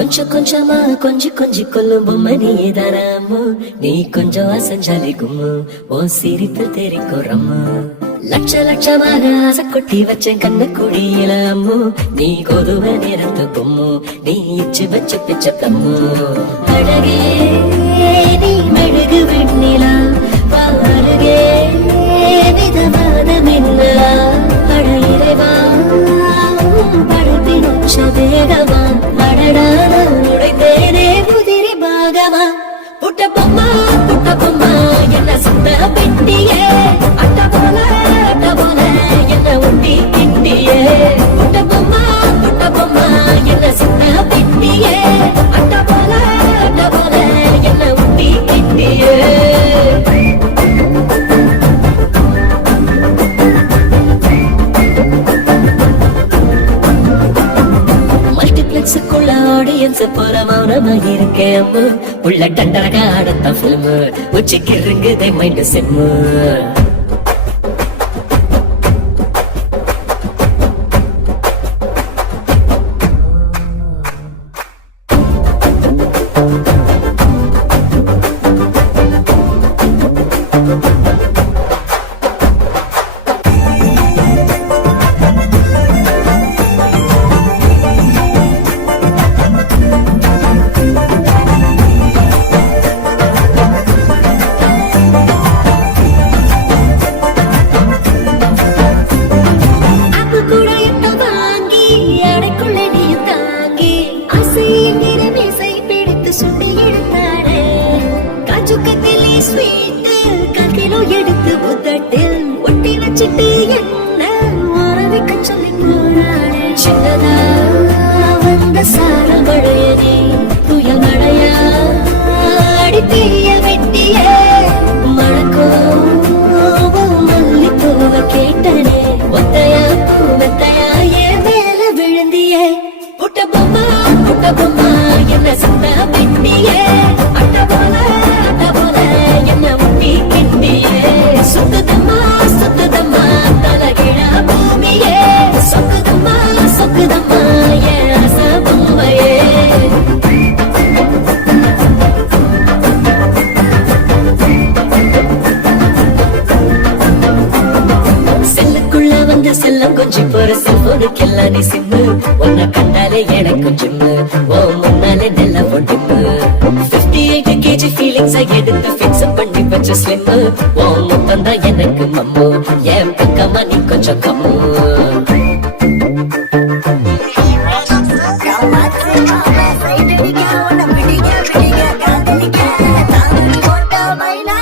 கொஞ்சம் கொஞ்சமா கொஞ்சம் கொஞ்சம் கொல்லும் பொம்மை நீதானாமோ நீ கொஞ்சம் அசஞ்சாலி கும்மு ஓ சிரிப்பு தெரிக்கும் ரம்மு லட்ச லட்சமாக ஆசை கொட்டி வச்சேன் கண்ண குழியில அம்மு நீ கொதுவ நேரத்து கும்மு நீ இச்சு வச்சு பிச்ச கம்மு அழகே நீ மெழுகு வெண்ணிலா பாருகே விதமான மின்னலா அட இறைவா படுப்பின் உச்ச வேகமா அடடான உடைத்தேனே புதிரி பாகமா புட்ட பொம்மா என்ன சுத்த பெட்டியே அட்ட போல என்ன ஒட்டி கிட்டியே புட்ட பொம்மா என்ன சுத்த பெட்டியே அட்ட போல என்ன ஒட்டி கிட்டியே மல்டிப்ளெக்ஸுக்குள்ள ஆடியன்ஸ் போற மௌனமா இருக்கேன் அம்மு உள்ள டண்டரக ஆடத்த பிலிம் உச்சிக்கு இருங்குதே மைண்ட் செம்மு எடுத்து புத்தட்டில் ஒட்டி வச்சிட்டு என்ன உறவிக்க சொல்லி போனானே சின்னதா வந்த சார மழையனே புயல் மழையா அடித்தீய வெட்டியே மழக்கோ மல்லிப்பூவ கேட்டனே ஒத்தையா பூவத்தையா என் மேல விழுந்தியே புட்ட பொம்மா என்ன சத்த வெட்டியே அட்ட போல என்ன ஒட்டி கிட்டியே சுத்துதம்மா தலகிழ பூமியே சொக்குதம்மா என் ஆச பொம்மையே செல்லுக்குள்ள வந்து செல்லம் கொஞ்சம் போற செல்போனுக்கெல்லாம் நீ சிம்மு உன்னை கண்டாலே எனக்கு ஜிம்மு ஓ முன்னாலே நெல்ல பொட்டிப்பு 58 kg feelings எடுத்து ஃபிக்ஸ் பண்ணி வச்ச ஸ்லிம் ஓ முத்தம் தான் எனக்கு மம்மு என் பக்கமா நீ கொஞ்சம் கம்மு விடிக விடிக காதலிக்க தாங்கி போட்ட மயிலா